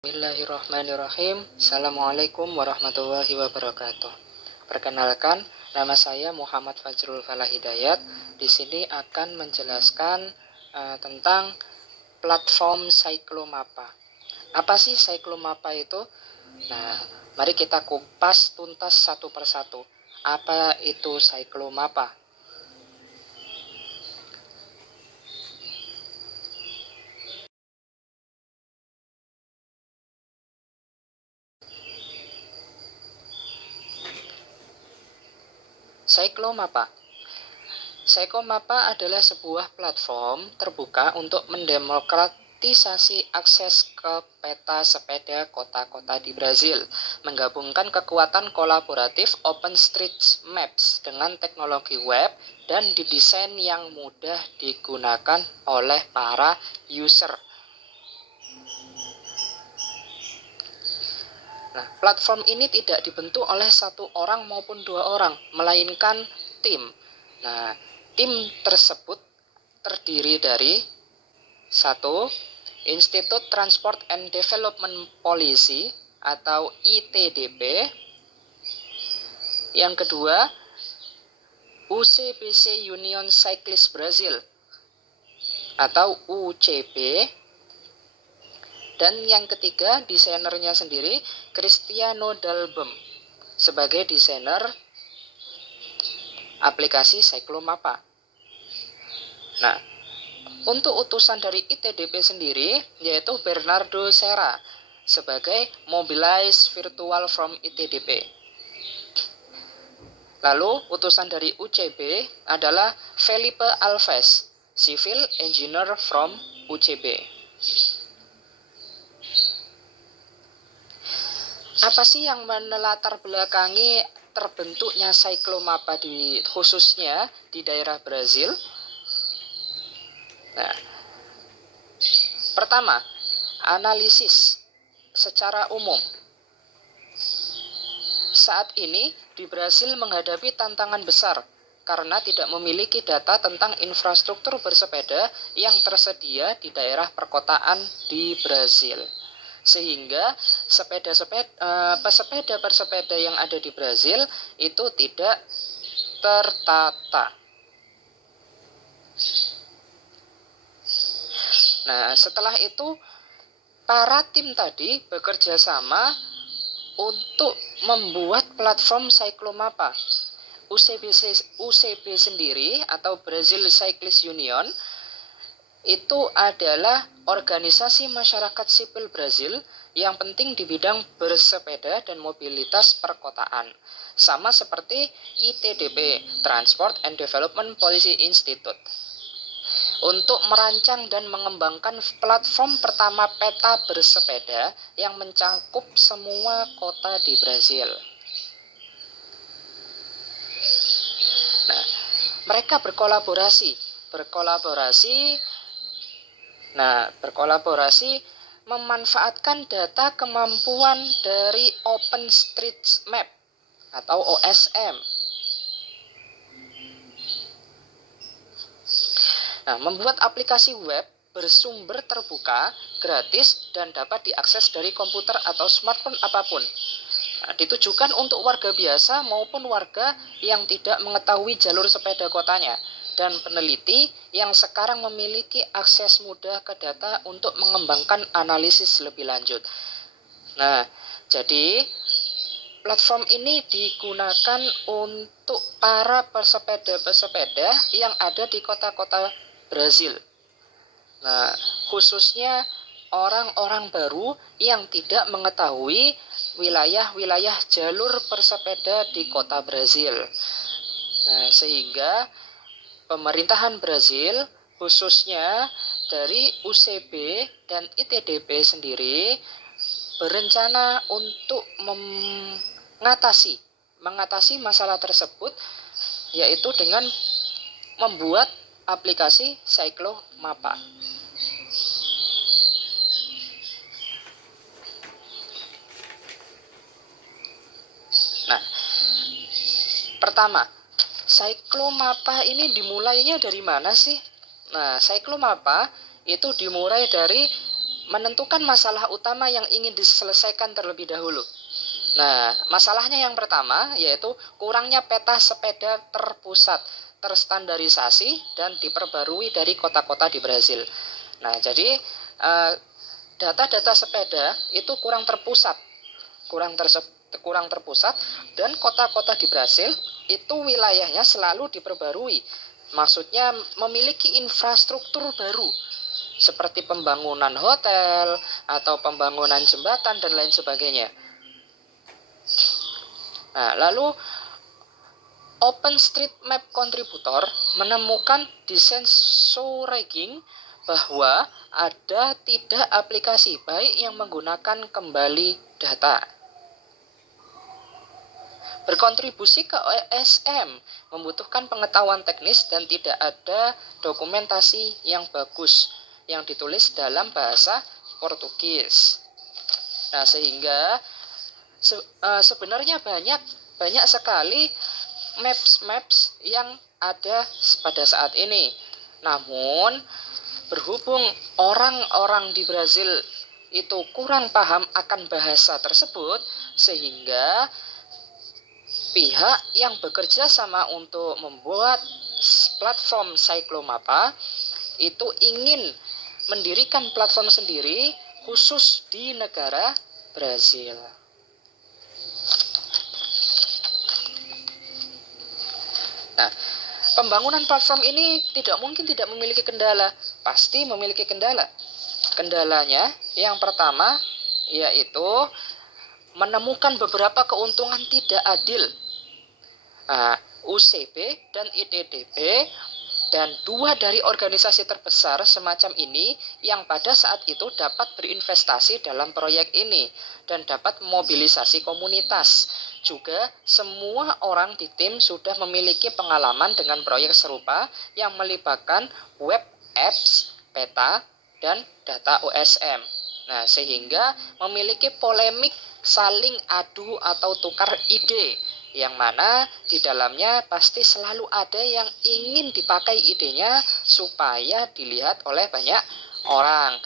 Bismillahirrahmanirrahim. Assalamualaikum warahmatullahi wabarakatuh. Perkenalkan, nama saya Muhammad Fajrul Falah Hidayat. Di sini akan menjelaskan tentang platform Cyclomapa. Apa sih Cyclomapa itu? Nah, mari kita kupas tuntas satu persatu. Apa itu Cyclomapa? Cyclomapa adalah sebuah platform terbuka untuk mendemokratisasi akses ke peta sepeda kota-kota di Brazil, menggabungkan kekuatan kolaboratif OpenStreetMaps dengan teknologi web dan didesain yang mudah digunakan oleh para user. Nah, platform ini tidak dibentuk oleh satu orang maupun dua orang, melainkan tim. Nah, tim tersebut terdiri dari satu, Institute Transport and Development Policy atau ITDP. Yang kedua, UCBC Union Cyclist Brazil atau UCB. Dan yang ketiga, desainernya sendiri Cristiano Dalbem sebagai desainer aplikasi Cyclomapa. Nah, untuk utusan dari ITDP sendiri yaitu Bernardo Serra sebagai Mobilize Virtual from ITDP. Lalu utusan dari UCB adalah Felipe Alves, Civil Engineer from UCB. Apa sih yang menelatar belakangi terbentuknya Cyclomapa khususnya di daerah Brazil? Nah, pertama, analisis secara umum. Saat ini di Brazil menghadapi tantangan besar karena tidak memiliki data tentang infrastruktur bersepeda yang tersedia di daerah perkotaan di Brazil. Sehingga pesepeda yang ada di Brazil itu tidak tertata. Nah, setelah itu para tim tadi bekerja sama untuk membuat platform Cyclomapa. UCB sendiri atau Brazil Cyclist Union itu adalah organisasi masyarakat sipil Brazil yang penting di bidang bersepeda dan mobilitas perkotaan. Sama seperti ITDP, Transport and Development Policy Institute. Untuk merancang dan mengembangkan platform pertama peta bersepeda yang mencakup semua kota di Brazil. Nah, mereka berkolaborasi memanfaatkan data kemampuan dari OpenStreetMap atau OSM. Nah, membuat aplikasi web bersumber terbuka, gratis, dan dapat diakses dari komputer atau smartphone apapun. Nah, ditujukan untuk warga biasa maupun warga yang tidak mengetahui jalur sepeda kotanya dan peneliti yang sekarang memiliki akses mudah ke data untuk mengembangkan analisis lebih lanjut. Nah, jadi platform ini digunakan untuk para pesepeda yang ada di kota-kota Brazil. Nah, khususnya orang-orang baru yang tidak mengetahui wilayah-wilayah jalur bersepeda di kota Brazil. Nah, sehingga pemerintahan Brazil khususnya dari UCB dan ITDP sendiri berencana untuk mengatasi masalah tersebut yaitu dengan membuat aplikasi Cyclomapa. Nah, pertama, Cyclomapa ini dimulainya dari mana sih? Nah, Cyclomapa itu dimulai dari menentukan masalah utama yang ingin diselesaikan terlebih dahulu. Nah, masalahnya yang pertama yaitu kurangnya peta sepeda terpusat, terstandarisasi, dan diperbarui dari kota-kota di Brasil. Nah, jadi data-data sepeda itu kurang terpusat, kurang terpusat, dan kota-kota di Brasil itu wilayahnya selalu diperbarui. Maksudnya memiliki infrastruktur baru seperti pembangunan hotel atau pembangunan jembatan dan lain sebagainya. Nah, lalu OpenStreetMap Contributor menemukan di sensorygging bahwa ada tidak aplikasi baik yang menggunakan kembali data. Berkontribusi ke OSM membutuhkan pengetahuan teknis dan tidak ada dokumentasi yang bagus yang ditulis dalam bahasa Portugis. Nah, sehingga sebenarnya banyak sekali maps yang ada pada saat ini. Namun berhubung orang-orang di Brasil itu kurang paham akan bahasa tersebut, sehingga pihak yang bekerja sama untuk membuat platform Cyclomapa itu ingin mendirikan platform sendiri khusus di negara Brasil. Nah, pembangunan platform ini tidak mungkin tidak memiliki kendala, pasti memiliki kendala. Kendalanya yang pertama yaitu menemukan beberapa keuntungan tidak adil. UCB dan ITDB dan dua dari organisasi terbesar semacam ini yang pada saat itu dapat berinvestasi dalam proyek ini dan dapat mobilisasi komunitas. Juga semua orang di tim sudah memiliki pengalaman dengan proyek serupa yang melibatkan web apps, peta, dan data OSM. Nah, sehingga memiliki polemik saling adu atau tukar ide, yang mana di dalamnya pasti selalu ada yang ingin dipakai idenya supaya dilihat oleh banyak orang.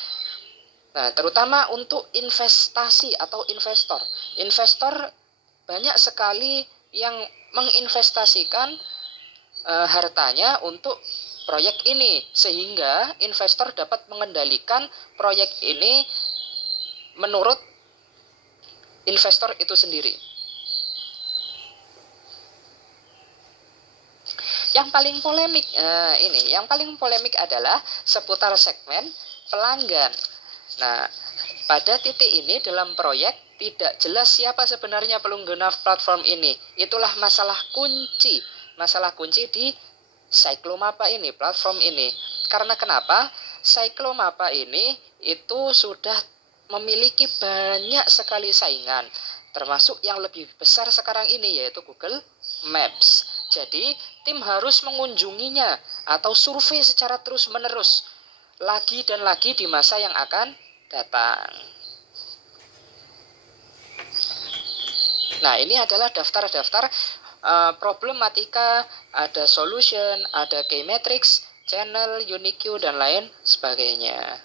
Nah, terutama untuk investasi atau investor. Investor banyak sekali yang menginvestasikan hartanya untuk proyek ini, sehingga investor dapat mengendalikan proyek ini menurut investor itu sendiri. Yang paling polemik adalah seputar segmen pelanggan. Nah, pada titik ini dalam proyek tidak jelas siapa sebenarnya pengguna platform ini. Itulah masalah kunci di Cyclomapa ini, platform ini. Karena kenapa? Cyclomapa ini itu sudah memiliki banyak sekali saingan, termasuk yang lebih besar sekarang ini yaitu Google Maps. Jadi tim harus mengunjunginya atau survei secara terus-menerus lagi dan lagi di masa yang akan datang. Nah, ini adalah daftar-daftar problematika, ada solution, ada key matrix, channel, unique, dan lain sebagainya.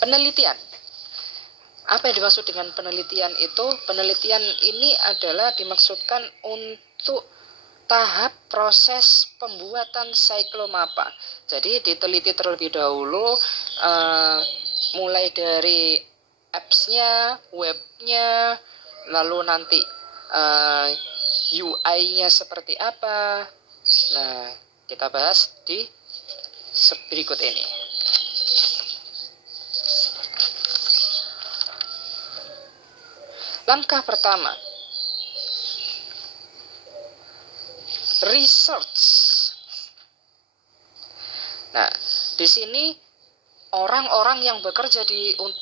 Penelitian. Apa yang dimaksud dengan penelitian itu? Penelitian ini adalah dimaksudkan untuk tahap proses pembuatan Cyclomapa. Jadi diteliti terlebih dahulu mulai dari apps-nya, webnya, lalu nanti UI-nya seperti apa. Nah, kita bahas di berikut ini. Langkah pertama, research. Nah, di sini orang-orang yang bekerja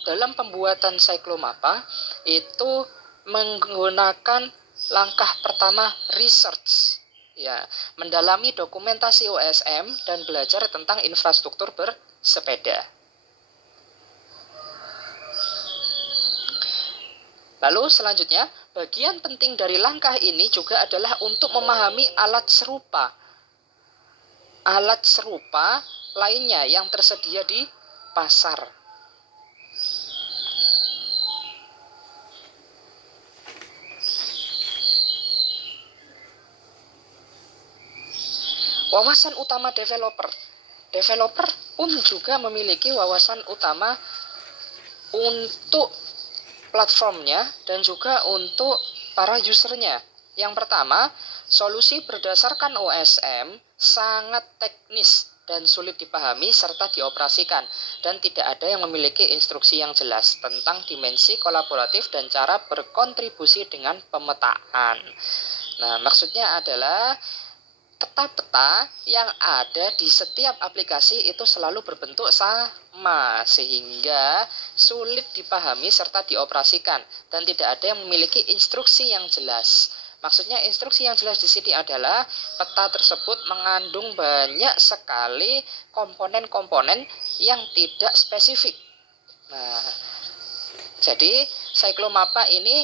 dalam pembuatan Cyclomapa itu menggunakan langkah pertama research. Ya, mendalami dokumentasi OSM dan belajar tentang infrastruktur bersepeda. Lalu selanjutnya, bagian penting dari langkah ini juga adalah untuk memahami alat serupa lainnya yang tersedia di pasar. Wawasan utama developer. Developer pun juga memiliki wawasan utama untuk platformnya dan juga untuk para usernya. Yang pertama, solusi berdasarkan OSM sangat teknis dan sulit dipahami serta dioperasikan, dan tidak ada yang memiliki instruksi yang jelas tentang dimensi kolaboratif dan cara berkontribusi dengan pemetaan. Nah, maksudnya adalah peta-peta yang ada di setiap aplikasi itu selalu berbentuk sama sehingga sulit dipahami serta dioperasikan, dan tidak ada yang memiliki instruksi yang jelas. Maksudnya instruksi yang jelas di sini adalah peta tersebut mengandung banyak sekali komponen-komponen yang tidak spesifik. Nah, jadi Cyclomapa ini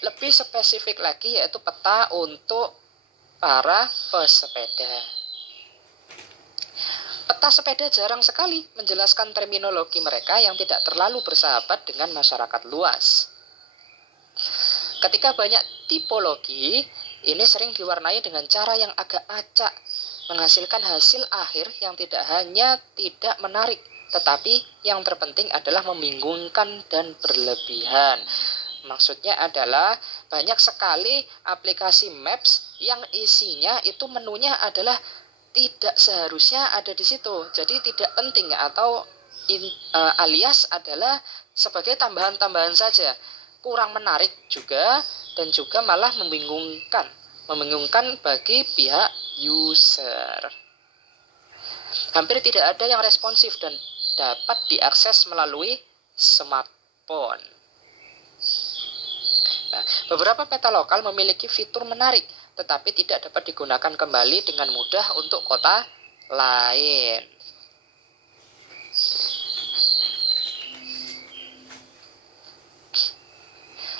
lebih spesifik lagi, yaitu peta untuk para pesepeda. Peta sepeda jarang sekali menjelaskan terminologi mereka yang tidak terlalu bersahabat dengan masyarakat luas. Ketika banyak tipologi, ini sering diwarnai dengan cara yang agak acak, menghasilkan hasil akhir yang tidak hanya tidak menarik, tetapi yang terpenting adalah membingungkan dan berlebihan. Maksudnya adalah banyak sekali aplikasi Maps yang isinya itu menunya adalah tidak seharusnya ada di situ. Jadi tidak penting, atau alias adalah sebagai tambahan-tambahan saja. Kurang menarik juga dan juga malah membingungkan bagi pihak user. Hampir tidak ada yang responsif dan dapat diakses melalui smartphone. Nah, beberapa peta lokal memiliki fitur menarik, tetapi tidak dapat digunakan kembali dengan mudah untuk kota lain.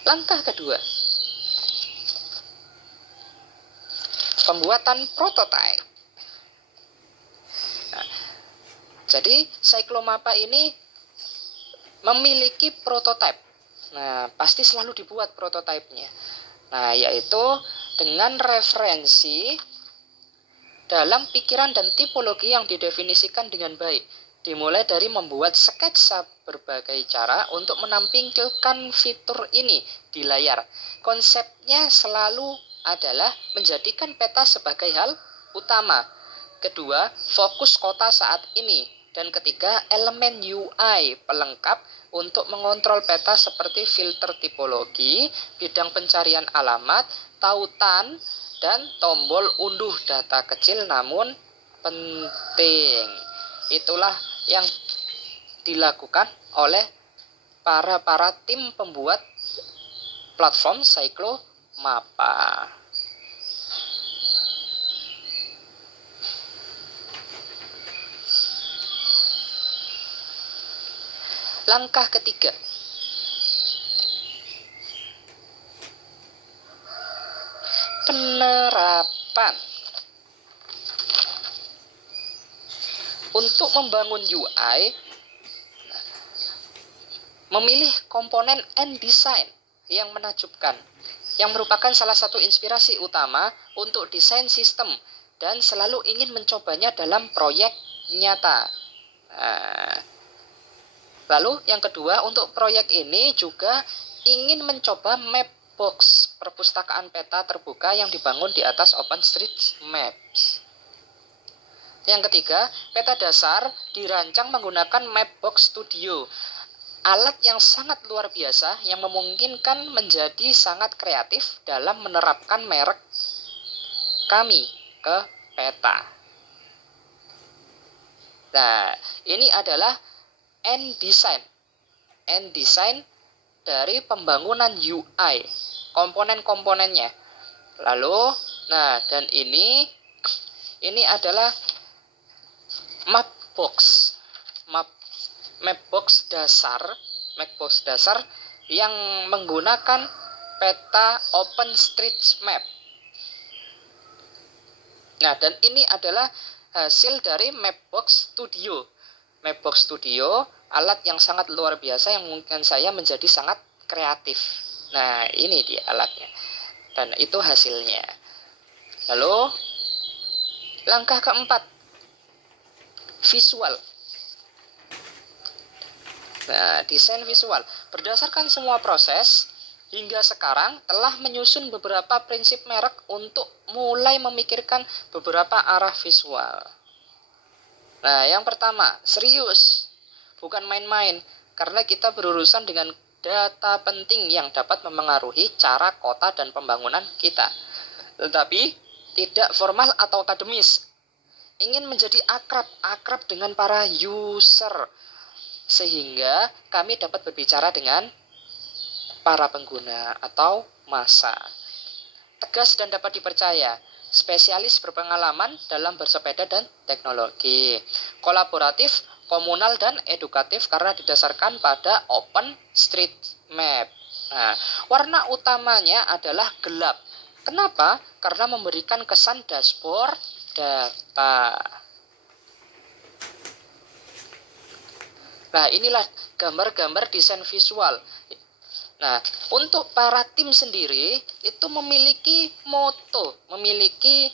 Langkah kedua, pembuatan prototipe. Nah, jadi Cyclomapa ini memiliki prototipe. Nah, pasti selalu dibuat prototipenya. Nah, yaitu dengan referensi dalam pikiran dan tipologi yang didefinisikan dengan baik. Dimulai dari membuat sketsa berbagai cara untuk menampilkan fitur ini di layar. Konsepnya selalu adalah menjadikan peta sebagai hal utama. Kedua, fokus kota saat ini. Dan ketiga, elemen UI pelengkap untuk mengontrol peta seperti filter tipologi, bidang pencarian alamat, tautan, dan tombol unduh data kecil namun penting. Itulah yang dilakukan oleh para tim pembuat platform Cyclomapa. Langkah ketiga, penerapan. Untuk membangun UI, memilih komponen and design yang menakjubkan, yang merupakan salah satu inspirasi utama untuk desain sistem dan selalu ingin mencobanya dalam proyek nyata. Lalu yang kedua, untuk proyek ini juga ingin mencoba Mapbox, perpustakaan peta terbuka yang dibangun di atas OpenStreetMap. Yang ketiga, peta dasar dirancang menggunakan Mapbox Studio, alat yang sangat luar biasa yang memungkinkan menjadi sangat kreatif dalam menerapkan merek kami ke peta. Nah, ini adalah end design dari pembangunan UI, komponen-komponennya. Lalu, nah, dan ini adalah Mapbox dasar yang menggunakan peta OpenStreetMap. Nah, dan ini adalah hasil dari Mapbox Studio. Mapbox Studio, alat yang sangat luar biasa yang mungkin saya menjadi sangat kreatif. Nah, ini dia alatnya. Dan itu hasilnya. Lalu, langkah keempat, visual. Nah, desain visual. Berdasarkan semua proses, hingga sekarang telah menyusun beberapa prinsip merek untuk mulai memikirkan beberapa arah visual. Nah, yang pertama, serius. Bukan main-main, karena kita berurusan dengan data penting yang dapat memengaruhi cara kota dan pembangunan kita. Tetapi, tidak formal atau akademis. Ingin menjadi akrab dengan para user, sehingga kami dapat berbicara dengan para pengguna atau massa. Tegas dan dapat dipercaya, spesialis berpengalaman dalam bersepeda dan teknologi, kolaboratif, komunal, dan edukatif karena didasarkan pada OpenStreetMap. Nah, warna utamanya adalah gelap. Kenapa? Karena memberikan kesan dashboard data. Nah, inilah gambar-gambar desain visual. Nah, untuk para tim sendiri itu memiliki moto, memiliki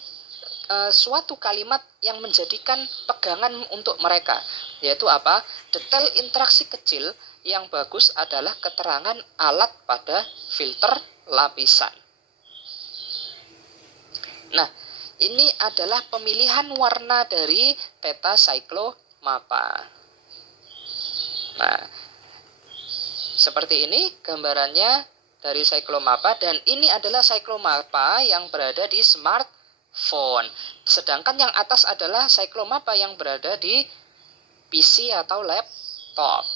suatu kalimat yang menjadikan pegangan untuk mereka, yaitu apa? Detail interaksi kecil yang bagus adalah keterangan alat pada filter lapisan. Nah, ini adalah pemilihan warna dari peta Cyclomapa. Nah, seperti ini gambarannya dari Cyclomapa, dan ini adalah Cyclomapa yang berada di smartphone. Sedangkan yang atas adalah Cyclomapa yang berada di PC atau laptop.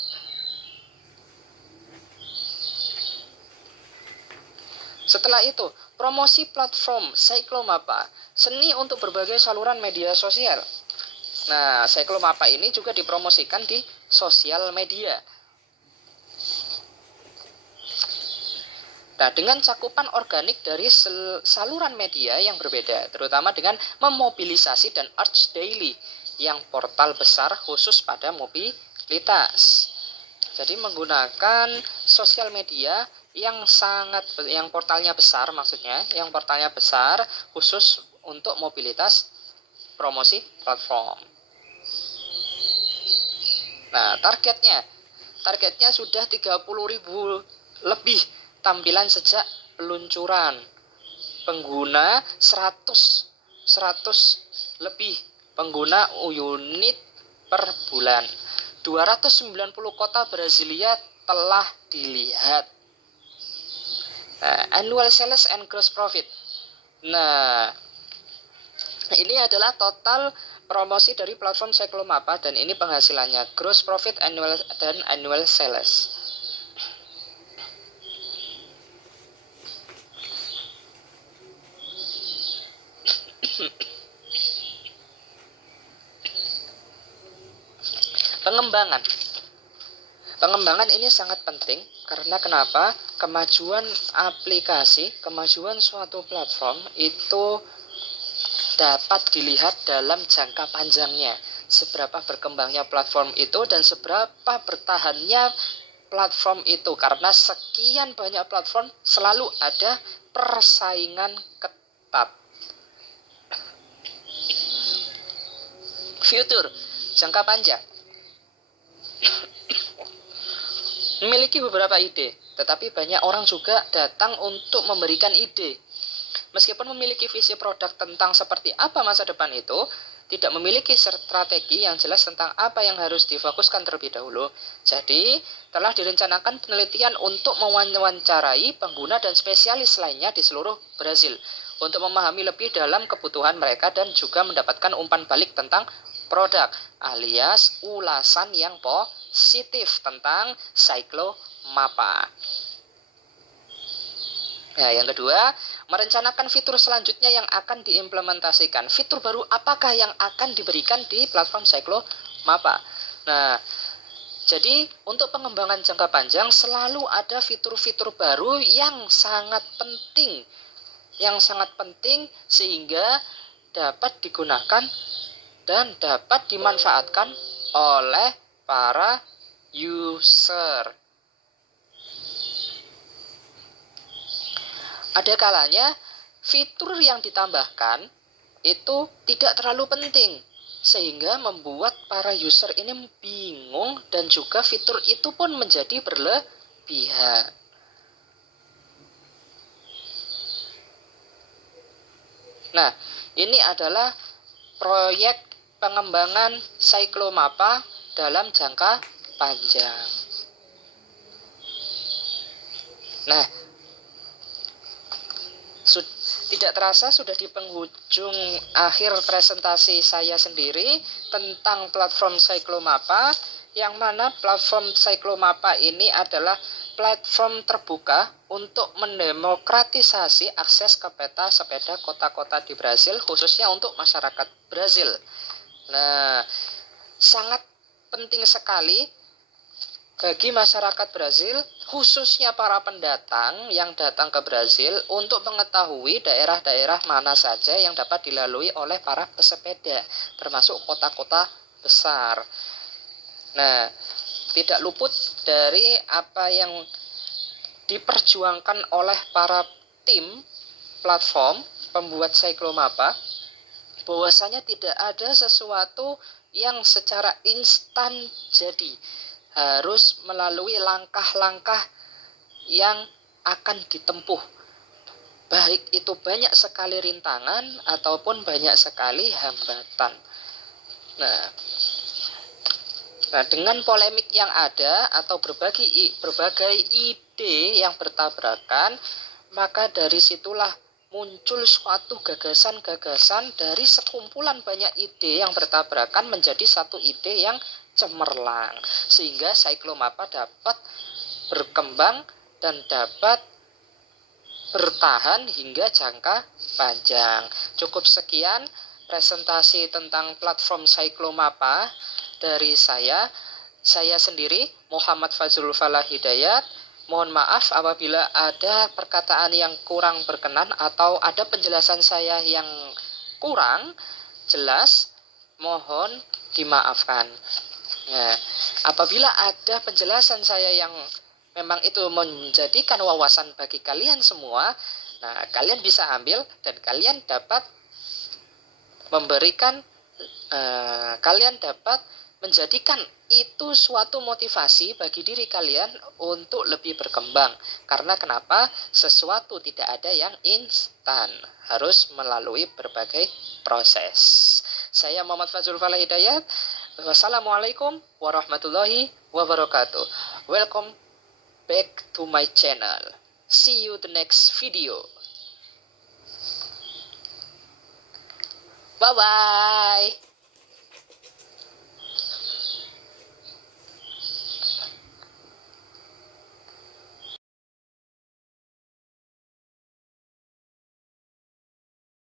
Setelah itu, promosi platform Cyclomapa, seni untuk berbagai saluran media sosial. Nah, Cyclomapa ini juga dipromosikan di sosial media. Nah, dengan cakupan organik dari saluran media yang berbeda, terutama dengan memobilisasi dan Arch Daily yang portal besar khusus pada mobilitas. Jadi menggunakan sosial media yang portalnya besar, maksudnya yang portalnya besar khusus untuk mobilitas promosi platform. Nah, targetnya sudah 30.000 lebih tampilan sejak peluncuran. Pengguna 100 lebih pengguna unit per bulan. 290 kota Brasilia telah dilihat. Nah, annual sales and gross profit. Nah, ini adalah total promosi dari platform Cyclomapa, dan ini penghasilannya, gross profit annual dan annual sales. Pengembangan ini sangat penting karena kenapa? Kemajuan aplikasi, kemajuan suatu platform itu dapat dilihat dalam jangka panjangnya. Seberapa berkembangnya platform itu dan seberapa bertahannya platform itu. Karena sekian banyak platform selalu ada persaingan ketat. Future, jangka panjang. Memiliki beberapa ide, tetapi banyak orang juga datang untuk memberikan ide. Meskipun memiliki visi produk tentang seperti apa masa depan itu, tidak memiliki strategi yang jelas tentang apa yang harus difokuskan terlebih dahulu. Jadi, telah direncanakan penelitian untuk mewawancarai pengguna dan spesialis lainnya di seluruh Brasil untuk memahami lebih dalam kebutuhan mereka dan juga mendapatkan umpan balik tentang produk, alias ulasan yang positif tentang Cyclomapa. Nah, yang kedua, merencanakan fitur selanjutnya yang akan diimplementasikan. Fitur baru apakah yang akan diberikan di platform Cyclomapa? Nah, Jadi untuk pengembangan jangka panjang selalu ada fitur-fitur baru yang sangat penting sehingga dapat digunakan dan dapat dimanfaatkan oleh para user. Ada kalanya fitur yang ditambahkan itu tidak terlalu penting sehingga membuat para user ini bingung dan juga fitur itu pun menjadi berlebihan. Nah, ini adalah proyek pengembangan Cyclomapa dalam jangka panjang. Nah, tidak terasa sudah di penghujung akhir presentasi saya sendiri tentang platform Cyclomapa, yang mana platform Cyclomapa ini adalah platform terbuka untuk mendemokratisasi akses ke peta sepeda kota-kota di Brasil, khususnya untuk masyarakat Brasil. Nah, sangat penting sekali bagi masyarakat Brasil, khususnya para pendatang yang datang ke Brasil, untuk mengetahui daerah-daerah mana saja yang dapat dilalui oleh para pesepeda, termasuk kota-kota besar. Nah, tidak luput dari apa yang diperjuangkan oleh para tim platform pembuat Cyclomapa, bahwasanya tidak ada sesuatu yang secara instan jadi, harus melalui langkah-langkah yang akan ditempuh, baik itu banyak sekali rintangan ataupun banyak sekali hambatan. Nah, dengan polemik yang ada atau berbagai ide yang bertabrakan, maka dari situlah muncul suatu gagasan-gagasan dari sekumpulan banyak ide yang bertabrakan menjadi satu ide yang cemerlang, sehingga Cyclomapa dapat berkembang dan dapat bertahan hingga jangka panjang. Cukup sekian presentasi tentang platform Cyclomapa dari saya sendiri, Muhammad Fazrul Falah Hidayat. Mohon maaf apabila ada perkataan yang kurang berkenan atau ada penjelasan saya yang kurang jelas, mohon dimaafkan. Nah, apabila ada penjelasan saya yang memang itu menjadikan wawasan bagi kalian semua, nah kalian bisa ambil dan kalian dapat memberikan, kalian dapat menjadikan itu suatu motivasi bagi diri kalian untuk lebih berkembang. Karena kenapa? Sesuatu tidak ada yang instan, harus melalui berbagai proses. Saya Muhammad Fazrul Falah Hidayat. Wassalamualaikum warahmatullahi wabarakatuh. Welcome back to my channel. See you the next video. Bye bye.